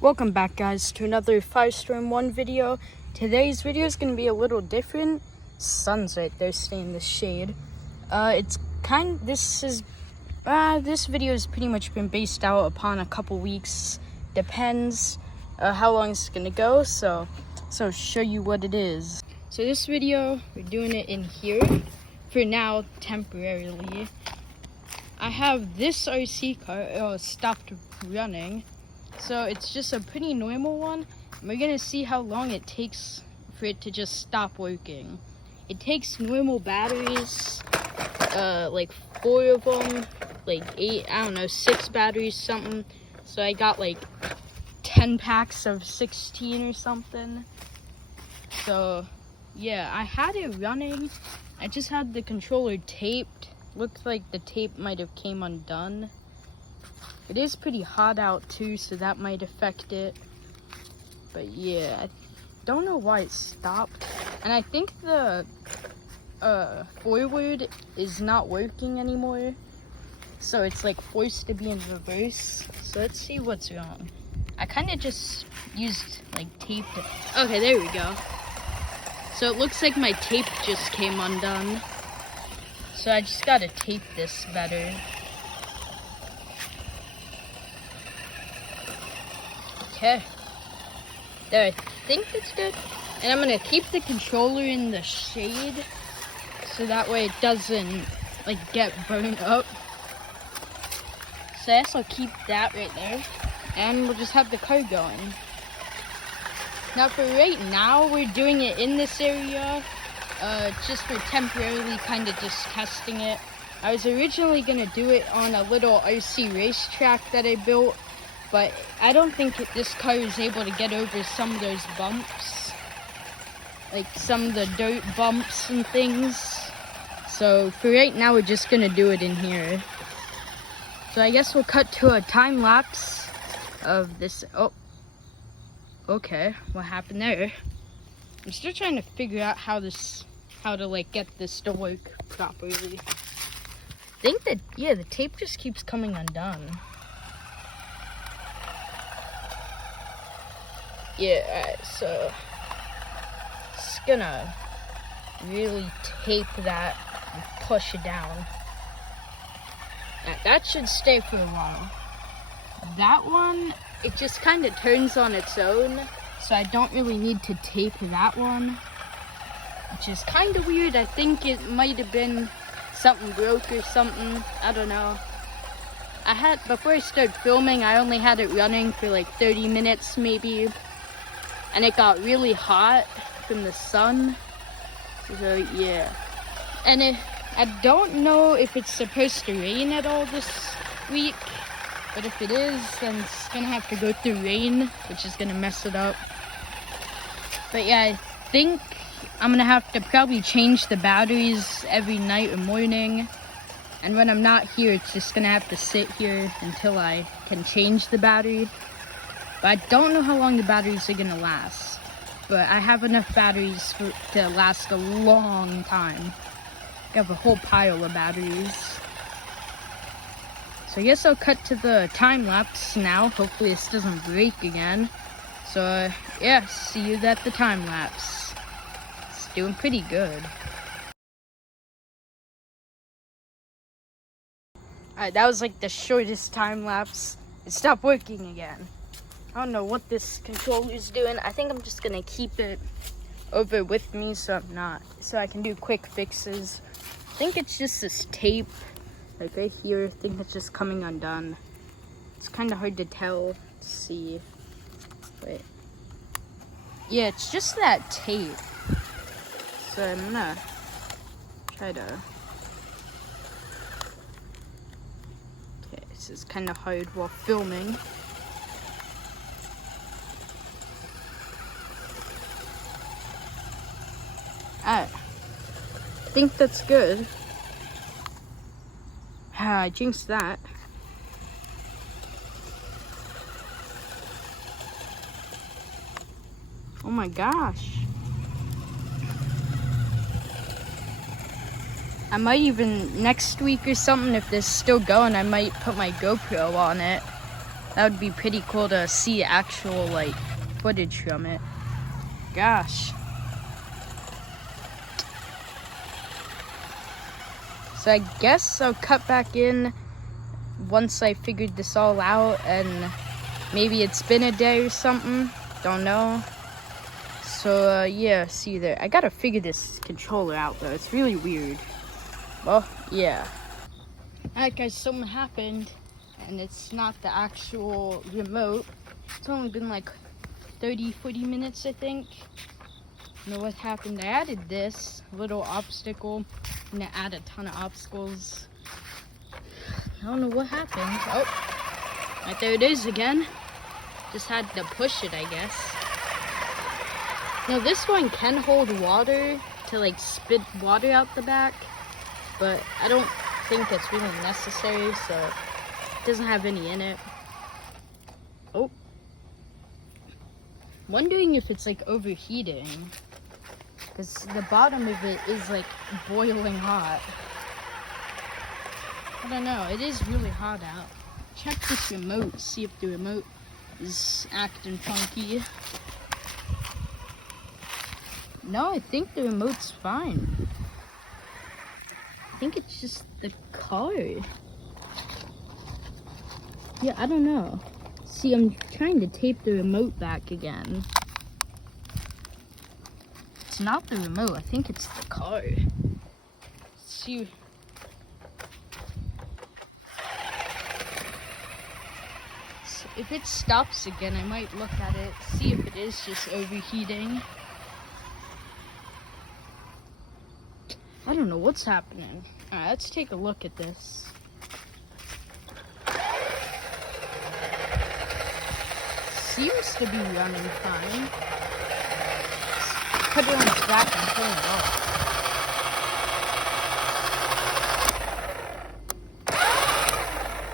Welcome back, guys, to another Firestorm 1 video. Today's video is going to be a little different. Sun's right there, staying in the shade. This video has pretty much been based out upon a couple weeks. Depends how long it's going to go, so show you what it is. So this video, we're doing it in here for now, temporarily. I have this RC car, stopped running. So it's just a pretty normal one. We're gonna see how long it takes for it to just stop working. It takes normal batteries, like 4 of them, like 8, I don't know, 6 batteries, something. So I got like 10 packs of 16 or something. So yeah, I had it running. I just had the controller taped. Looked like the tape might have came undone. It is pretty hot out too, so that might affect it. But yeah, I don't know why it stopped. And I think the forward is not working anymore. So it's like forced to be in reverse. So let's see what's wrong. I kind of just used like tape. Okay, there we go. So it looks like my tape just came undone. So I just gotta tape this better. Okay, there, I think that's good. And I'm gonna keep the controller in the shade so that way it doesn't like get burned up. So I guess I'll keep that right there and we'll just have the car going. Now for right now, we're doing it in this area, just for temporarily kind of just testing it. I was originally gonna do it on a little RC racetrack that I built, but I don't think this car is able to get over some of those bumps. Like some of the dirt bumps and things. So for right now, we're just gonna do it in here. So I guess we'll cut to a time lapse of this. Oh, okay, what happened there? I'm still trying to figure out how to like get this to work properly. I think that, yeah, the tape just keeps coming undone. Yeah, alright, so just gonna really tape that and push it down. That should stay for a while. That one, it just kind of turns on its own, so I don't really need to tape that one, which is kind of weird. I think it might have been something broke or something. I don't know. Before I started filming, I only had it running for like 30 minutes maybe. And it got really hot from the sun, so yeah. And I don't know if it's supposed to rain at all this week, but if it is, then it's gonna have to go through rain, which is gonna mess it up. But yeah, I think I'm gonna have to probably change the batteries every night or morning. And when I'm not here, it's just gonna have to sit here until I can change the battery. But I don't know how long the batteries are gonna last. But I have enough batteries to last a long time. I have a whole pile of batteries. So I guess I'll cut to the time lapse now. Hopefully this doesn't break again. So yeah, see you at the time lapse. It's doing pretty good. Alright, that was like the shortest time lapse. It stopped working again. I don't know what this controller is doing. I think I'm just gonna keep it over with me so I can do quick fixes. I think it's just this tape, like right here. I think it's just coming undone. It's kind of hard to tell. Let's see. Wait. Yeah, it's just that tape. So I'm gonna try to. Okay, this is kind of hard while filming. I think that's good. I jinxed that. Oh my gosh. I might even, next week or something, if this is still going, I might put my GoPro on it. That would be pretty cool to see actual like footage from it. Gosh. So I guess I'll cut back in once I figured this all out, and maybe it's been a day or something. Don't know. So yeah, see you there. I gotta figure this controller out though. It's really weird. Well, yeah. Alright guys, something happened, and it's not the actual remote. It's only been like 30-40 minutes, I think. You know what happened? I added this little obstacle. I'm gonna add a ton of obstacles. I don't know what happened. Oh, right there it is again. Just had to push it, I guess. Now this one can hold water to like spit water out the back, but I don't think that's really necessary, so it doesn't have any in it. Oh. Wondering if it's like overheating, because the bottom of it is like boiling hot. I don't know, it is really hot out. Check this remote, see if the remote is acting funky. No, I think the remote's fine. I think it's just the car. Yeah, I don't know. See, I'm trying to tape the remote back again. It's not the remote, I think it's the car. Let's see. So if it stops again, I might look at it, see if it is just overheating. I don't know what's happening. Alright, let's take a look at this. Seems to be running fine. Put it on its back and turn it off.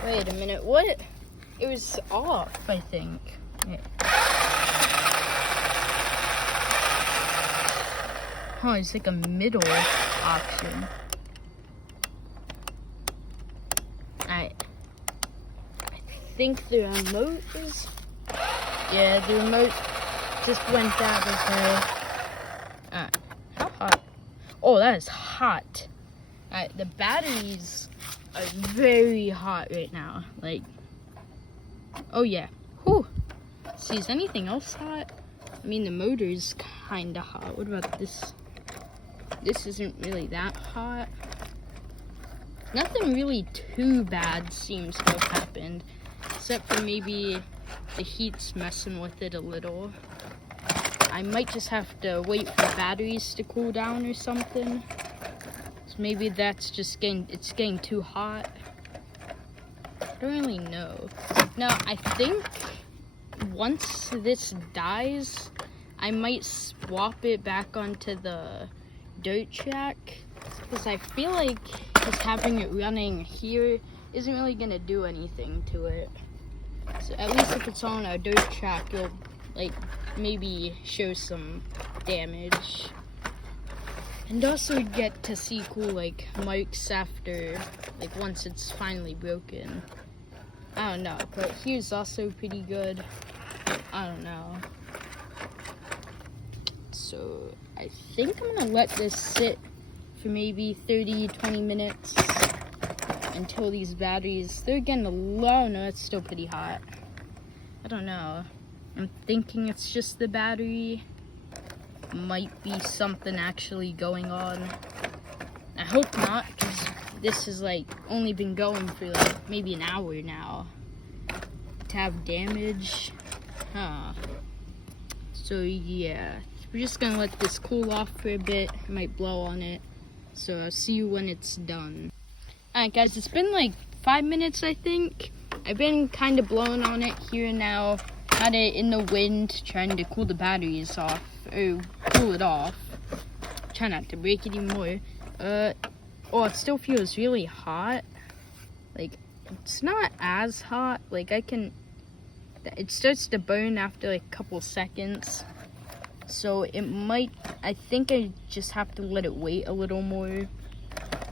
Wait a minute, what? It was off, I think. Wait. Oh, it's like a middle option. I think the remote is... Yeah, the remote just went that way. How hot? Oh, that is hot. The batteries are very hot right now. Like, oh yeah. Whew. See, is anything else hot? I mean, the motor's kinda hot. What about this? This isn't really that hot. Nothing really too bad seems to have happened, except for maybe the heat's messing with it a little. I might just have to wait for batteries to cool down or something. So maybe that's just getting too hot. I don't really know. Now, I think once this dies, I might swap it back onto the dirt track, because I feel like just having it running here isn't really gonna do anything to it. So at least if it's on a dirt track, it'll like maybe show some damage. And also get to see cool like marks after, like once it's finally broken. I don't know, but here's also pretty good. I don't know. So I think I'm gonna let this sit for maybe 30-20 minutes until these batteries, they're getting low. No, it's still pretty hot. I don't know. I'm thinking it's just the battery. Might be something actually going on. I hope not, because this has like only been going for like maybe an hour now. To have damage. So yeah, we're just gonna let this cool off for a bit. I might blow on it. So I'll see you when it's done. Alright guys, it's been like 5 minutes I think. I've been kind of blowing on it here and now. Had it in the wind, trying to cool the batteries off, or cool it off. Try not to break it anymore. Oh, it still feels really hot. Like, it's not as hot. Like, it starts to burn after like a couple seconds. So it might, I think I just have to let it wait a little more.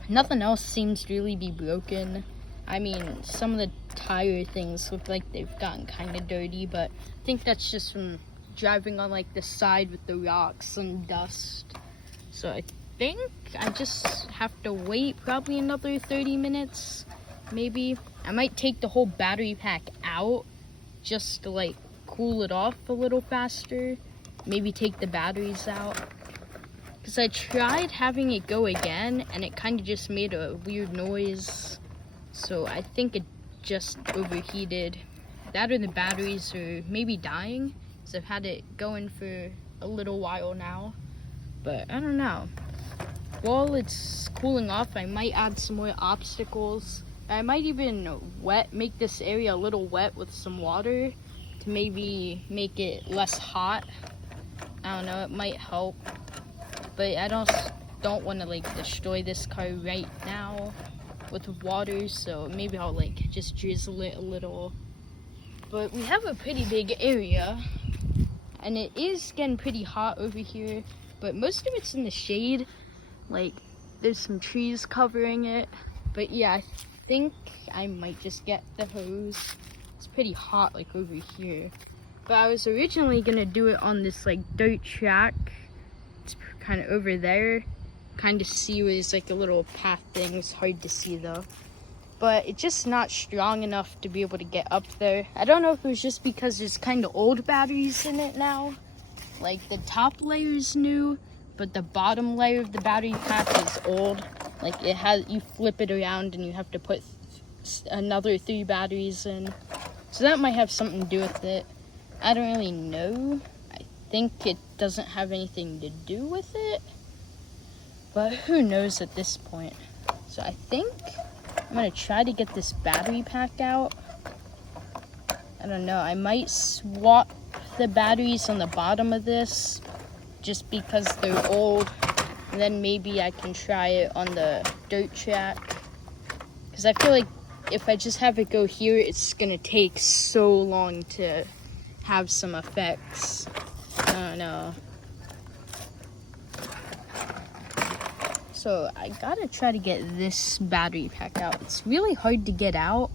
Nothing else seems to really be broken. I mean, some of the tire things look like they've gotten kind of dirty, but I think that's just from driving on like the side with the rocks and dust. So I think I just have to wait probably another 30 minutes, maybe. I might take the whole battery pack out just to like cool it off a little faster. Maybe take the batteries out. Because I tried having it go again and it kind of just made a weird noise. So I think it just overheated. That or the batteries are maybe dying. Because I've had it going for a little while now. But I don't know. While it's cooling off, I might add some more obstacles. I might even make this area a little wet with some water to maybe make it less hot. I don't know, it might help. But I don't want to like destroy this car right now with water, so maybe I'll like just drizzle it a little. But we have a pretty big area, and it is getting pretty hot over here, but most of it's in the shade. Like, there's some trees covering it. But yeah, I think I might just get the hose. It's pretty hot like over here. But I was originally gonna do it on this like dirt track. It's kind of over there. Kind of see where there's like a little path thing. It's hard to see though. But it's just not strong enough to be able to get up there. I don't know if it was just because there's kind of old batteries in it now. Like the top layer is new, but the bottom layer of the battery pack is old. Like it has, you flip it around and you have to put another 3 batteries in. So that might have something to do with it. I don't really know. I think it doesn't have anything to do with it. But who knows at this point. So I think I'm gonna try to get this battery pack out. I don't know, I might swap the batteries on the bottom of this just because they're old. And then maybe I can try it on the dirt track. Because I feel like if I just have it go here, it's gonna take so long to have some effects. I don't know. So I gotta try to get this battery pack out. It's really hard to get out.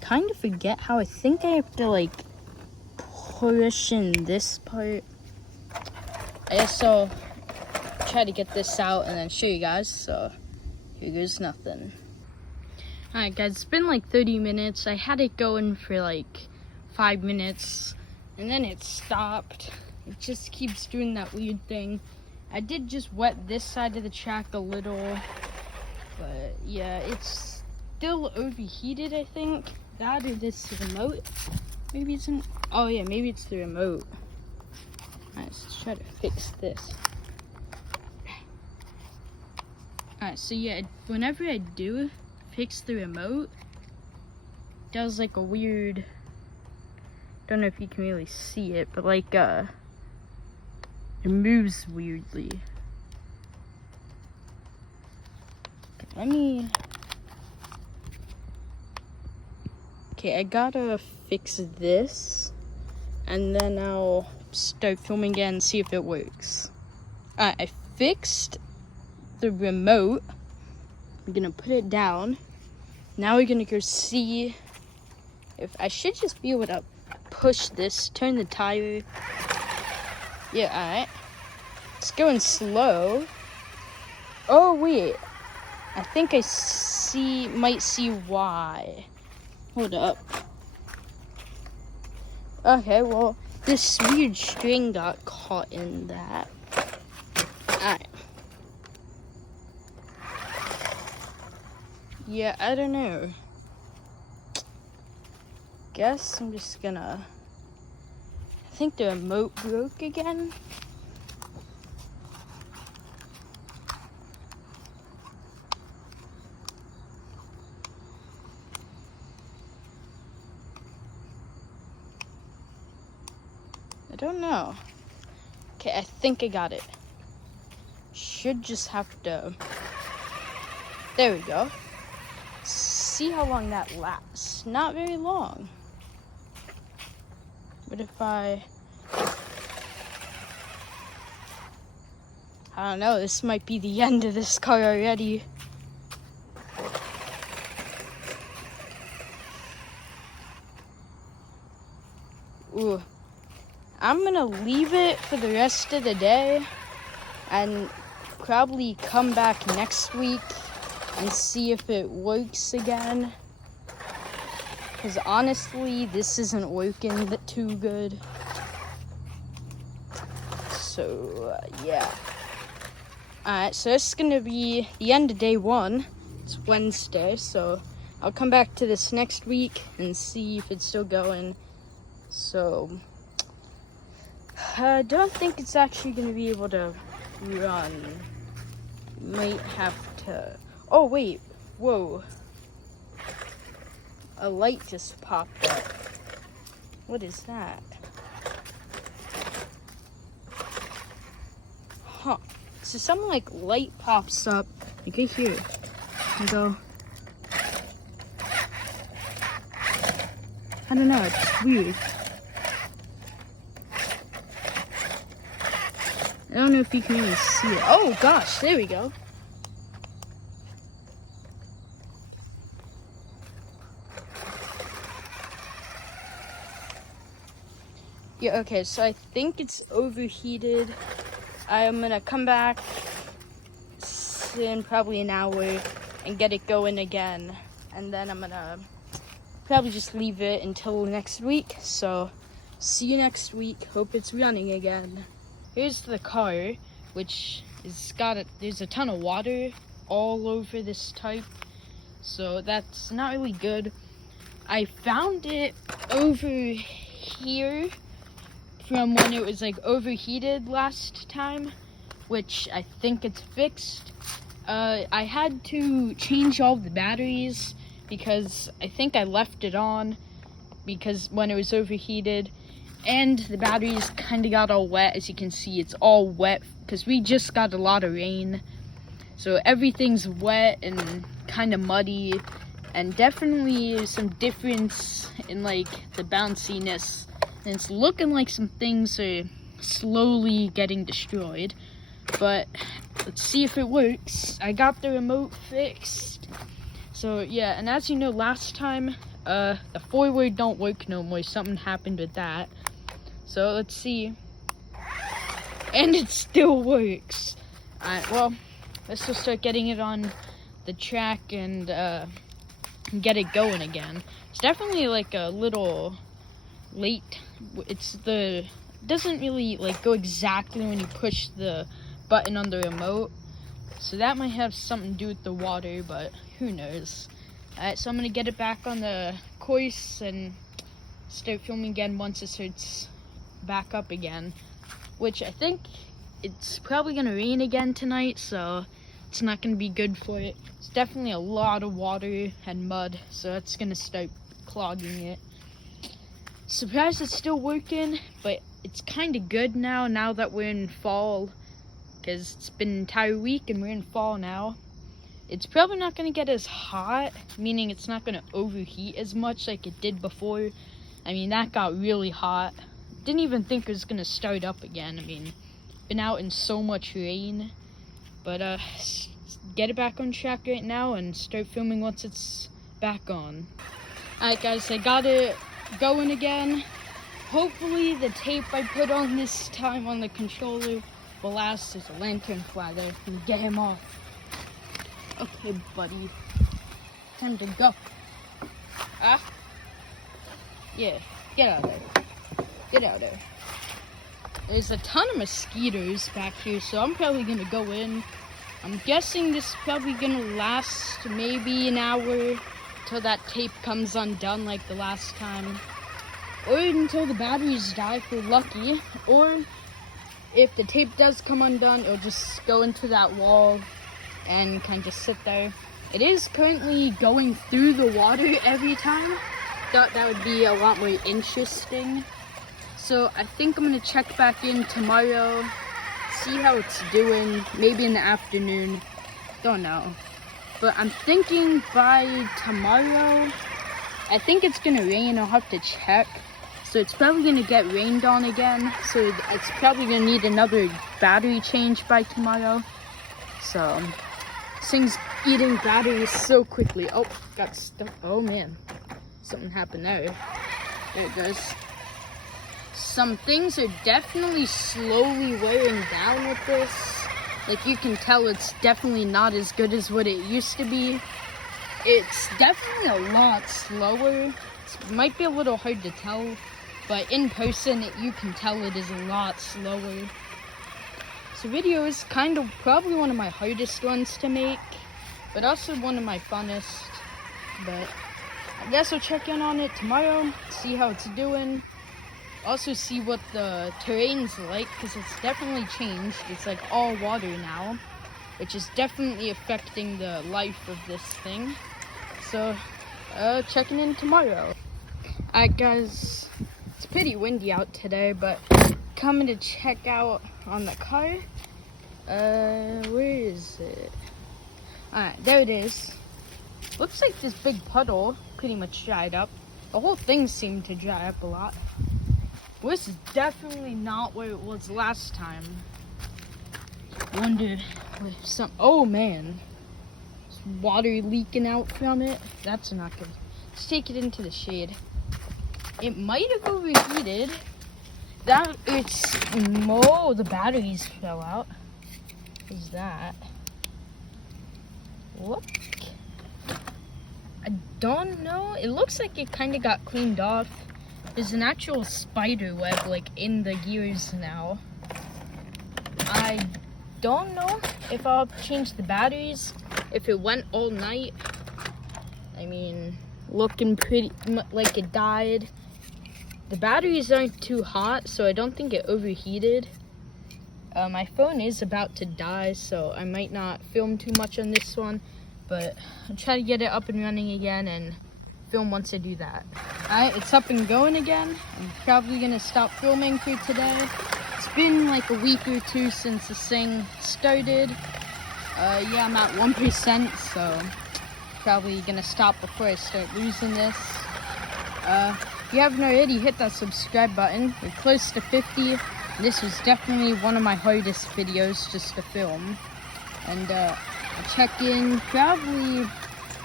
Kind of forget how I think I have to like push in this part. I guess I'll try to get this out and then show you guys. So here goes nothing. Alright guys, it's been like 30 minutes. I had it going for like 5 minutes and then it stopped. It just keeps doing that weird thing. I did just wet this side of the track a little, but yeah, it's still overheated, I think. That or this remote. Maybe it's in, oh yeah, maybe it's the remote. Alright, let's try to fix this. Alright, so yeah, whenever I do fix the remote, it does like a weird, don't know if you can really see it, but like it moves weirdly. Okay, let me, okay, I gotta fix this and then I'll start filming again and see if it works. Alright, I fixed the remote. I'm gonna put it down. Now we're gonna go see if I should just be able to push this, turn the tire. Yeah, alright. It's going slow. Oh wait, I think I might see why. Hold up. Okay, well, this weird string got caught in that. Alright. Yeah, I don't know. Guess I'm just gonna, I think the remote broke again. I don't know. Okay, I think I got it. Should just have to, there we go. See how long that lasts. Not very long. But if I don't know, this might be the end of this car already. so I'm gonna leave it for the rest of the day and probably come back next week and see if it works again. Because honestly, this isn't working too good. So, yeah. Alright, so this is gonna be the end of day 1. It's Wednesday, so I'll come back to this next week and see if it's still going. So, I don't think it's actually gonna be able to run. Might have to... Oh, wait. Whoa. A light just popped up. What is that? Huh. So some like light pops up. You can hear it. And go. I don't know, it's weird. I don't know if you can even see it. Oh gosh, there we go. Yeah, okay, so I think it's overheated. I'm gonna come back in probably an hour and get it going again. And then I'm gonna probably just leave it until next week. So, see you next week. Hope it's running again. Here's the car, which is there's a ton of water all over this type. So that's not really good. I found it over here from when it was like overheated last time, which I think it's fixed. I had to change all the batteries because I think I left it on because when it was overheated, and the batteries kind of got all wet. As you can see, it's all wet because we just got a lot of rain, so everything's wet and kind of muddy, and definitely some difference in like the bounciness. And it's looking like some things are slowly getting destroyed, but let's see if it works. I got the remote fixed. So yeah, and as you know, last time the forward don't work no more. Something happened with that. So let's see. And it still works. Alright, well, let's just start getting it on the track and get it going again. It's definitely like a little late. Doesn't really like go exactly when you push the button on the remote, so that might have something to do with the water, but who knows. Alright, so I'm gonna get it back on the course and start filming again once it starts back up again, which I think it's probably gonna rain again tonight, so it's not gonna be good for it. It's definitely a lot of water and mud, so that's gonna start clogging it. Surprised it's still working, but it's kind of good now that we're in fall, because it's been an entire week and we're in fall now. It's probably not going to get as hot, meaning it's not going to overheat as much like it did before. I mean, that got really hot. Didn't even think it was going to start up again. I mean, been out in so much rain, but get it back on track right now and start filming once it's back on. Alright guys, I got it going again. Hopefully the tape I put on this time on the controller will last. There's a lantern fly there. Let me get him off. Okay, buddy. Time to go. Yeah, get out of there. Get out of there. There's a ton of mosquitoes back here, so I'm probably gonna go in. I'm guessing this is probably gonna last maybe an hour until that tape comes undone like the last time. Or until the batteries die if we're lucky. Or if the tape does come undone, it'll just go into that wall and kind of just sit there. It is currently going through the water every time. Thought that would be a lot more interesting. So I think I'm gonna check back in tomorrow, see how it's doing, maybe in the afternoon, don't know. But I'm thinking by tomorrow, I think it's gonna rain. I'll have to check. So it's probably gonna get rained on again. So it's probably gonna need another battery change by tomorrow. So this thing's eating batteries so quickly. Oh, got stuck. Oh man, something happened there. There it goes. some things are definitely slowly wearing down with this. Like, you can tell it's definitely not as good as what it used to be. It's definitely a lot slower. It might be a little hard to tell, but in person, you can tell it is a lot slower. So video is kind of probably one of my hardest ones to make, but also one of my funnest. But I guess I'll check in on it tomorrow, see how it's doing. Also see what the terrain's like, because it's definitely changed. It's like all water now, which is definitely affecting the life of this thing. So, checking in tomorrow. Alright guys, it's pretty windy out today, but coming to check out on the car. Where is it? Alright, there it is. Looks like this big puddle pretty much dried up. The whole thing seemed to dry up a lot. Well, this is definitely not where it was last time. Wonder if some, oh man. There's water leaking out from it. That's not good. Let's take it into the shade. It might have overheated. The batteries fell out. What is that? Look. I don't know. It looks like it kind of got cleaned off. There's an actual spider web like in the gears now. I don't know if I'll change the batteries if it went all night. I mean, looking pretty like it died. The batteries aren't too hot, so I don't think it overheated. My phone is about to die, so I might not film too much on this one, but I'll try to get it up and running again and film once I do that. Alright, it's up and going again. I'm probably gonna stop filming for today. It's been like a week or two since this thing started. Yeah, I'm at 1%, so probably gonna stop before I start losing this. If you haven't already, hit that subscribe button. We're close to 50. This was definitely one of my hardest videos just to film. And I'll check in probably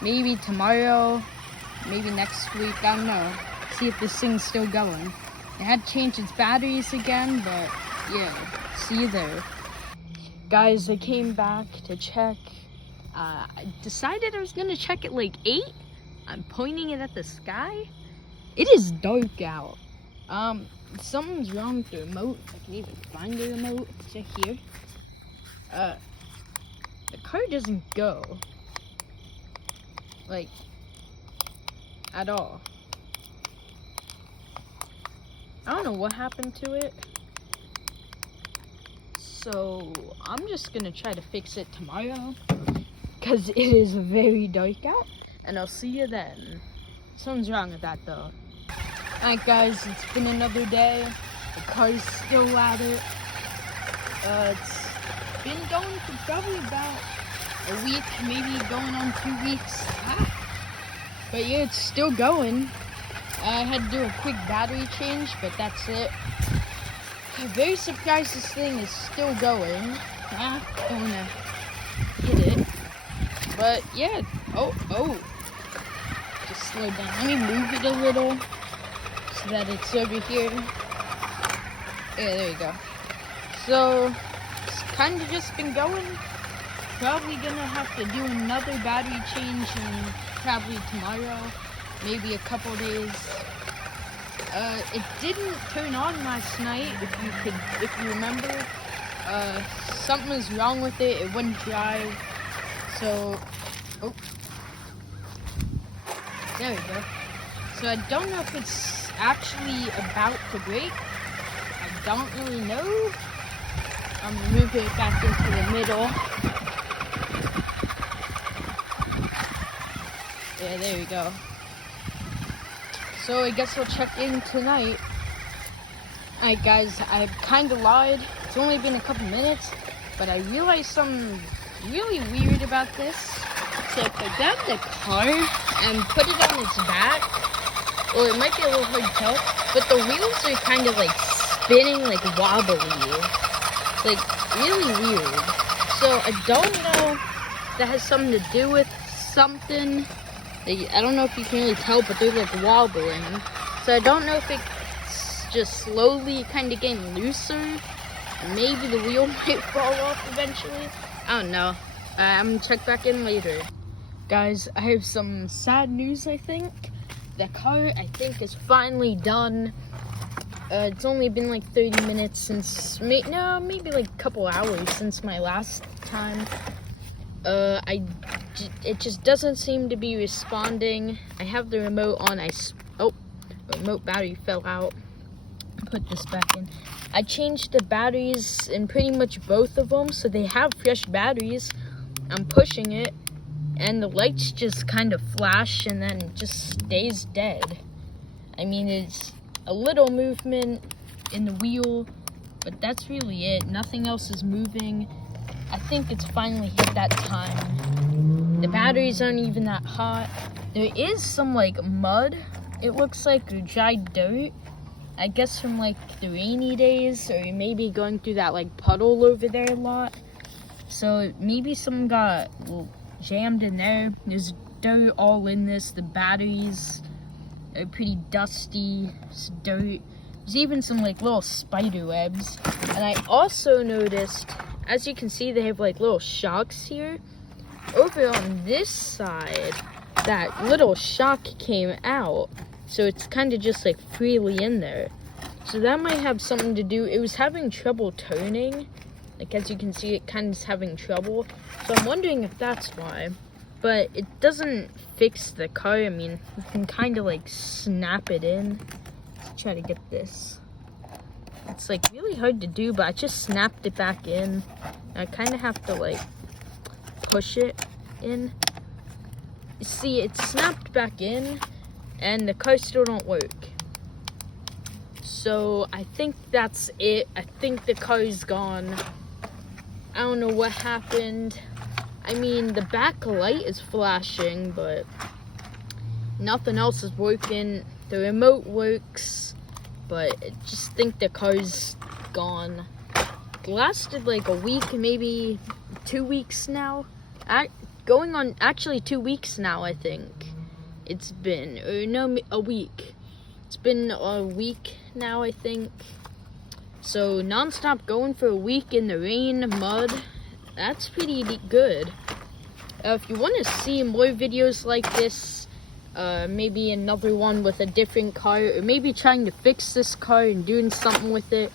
maybe tomorrow, maybe next week, I don't know. See if this thing's still going. It had changed its batteries again, but yeah, see you there. Guys, I came back to check. I decided I was gonna check at like 8. I'm pointing it at the sky. It is dark out. Something's wrong with the remote. I can even find the remote. It's right here. The car doesn't go. Like, at all. I don't know what happened to it. So, I'm just gonna try to fix it tomorrow. Because it is very dark out. And I'll see you then. Something's wrong with that though. Alright guys, it's been another day. The car's still at it. It's been going for probably about a week, maybe going on 2 weeks. But yeah, it's still going. I had to do a quick battery change, but that's it. I'm very surprised this thing is still going. Don't wanna hit it. But yeah, oh. Just slow down. Let me move it a little so that it's over here. Yeah, there you go. So it's kind of just been going. Probably gonna have to do another battery change and probably tomorrow, maybe a couple days. It didn't turn on last night, if you remember. Something was wrong with it. It wouldn't drive. So, there we go. So I don't know if it's actually about to break. I don't really know. I'm gonna move it back into the middle. Yeah, there we go. So I guess we'll check in tonight. Alright guys, I kind of lied. It's only been a couple minutes, but I realized something really weird about this. So if I grab the car and put it on its back, well, it might be a little hard to tell, but the wheels are kind of like spinning, like wobbly. Like really weird. So I don't know if that has something to do with something. I don't know if you can really tell, but they're like wobbling. So I don't know if it's just slowly kind of getting looser. Maybe the wheel might fall off eventually. I don't know. I'm gonna check back in later. Guys, I have some sad news, I think. The car, I think, is finally done. It's only been like 30 minutes since, maybe like a couple hours since my last time. It just doesn't seem to be responding. I have the remote on. Remote battery fell out. Put this back in. I changed the batteries in pretty much both of them, so they have fresh batteries. I'm pushing it, and the lights just kind of flash and then it just stays dead. I mean, it's a little movement in the wheel, but that's really it. Nothing else is moving. I think it's finally hit that time. The batteries aren't even that hot. There is some like mud. It looks like dry dirt. I guess from like the rainy days, or maybe going through that like puddle over there a lot. So maybe someone got jammed in there. There's dirt all in this. The batteries are pretty dusty. It's dirt. There's even some like little spider webs. And I also noticed, as you can see, they have like little shocks here. Over on this side, that little shock came out. So it's kind of just like freely in there. So that might have something to do. It was having trouble turning. Like, as you can see, it kind of is having trouble. So I'm wondering if that's why. But it doesn't fix the car. I mean, you can kind of like snap it in. Let's try to get this. It's like really hard to do, but I just snapped it back in. I kind of have to like push it in. You see, it's snapped back in, and the car still don't work. So I think that's it. I think the car's gone. I don't know what happened. I mean, the back light is flashing, but nothing else is working. The remote works, but I just think the car's gone. It lasted like a week, maybe 2 weeks now. Going on actually 2 weeks now, I think. It's been, a week. It's been a week now, I think. So non-stop going for a week in the rain, mud, that's pretty good. If you want to see more videos like this, maybe another one with a different car, or maybe trying to fix this car and doing something with it,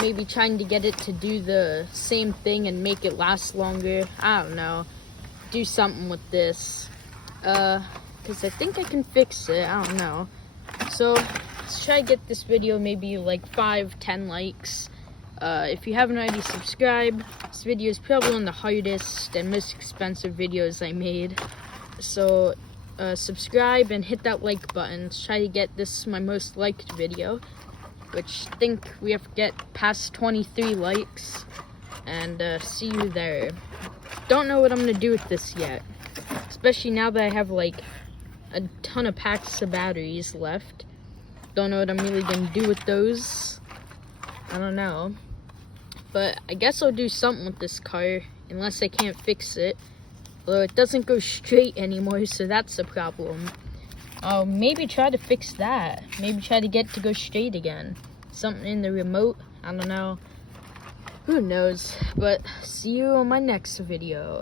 maybe trying to get it to do the same thing and make it last longer, I don't know, do something with this, because I think I can fix it, I don't know. So let's try to get this video maybe like 5-10 likes. If you haven't already subscribed, this video is probably one of the hardest and most expensive videos I made. So subscribe and hit that like button. Let's try to get this my most liked video, which I think we have to get past 23 likes. And see you there. Don't know what I'm gonna do with this yet, especially now that I have like a ton of packs of batteries left. Don't know what I'm really gonna do with those. I don't know. But I guess I'll do something with this car, unless I can't fix it. Although it doesn't go straight anymore, so that's the problem. I'll maybe try to fix that. Maybe try to get it to go straight again. Something in the remote, I don't know. Who knows? But see you on my next video.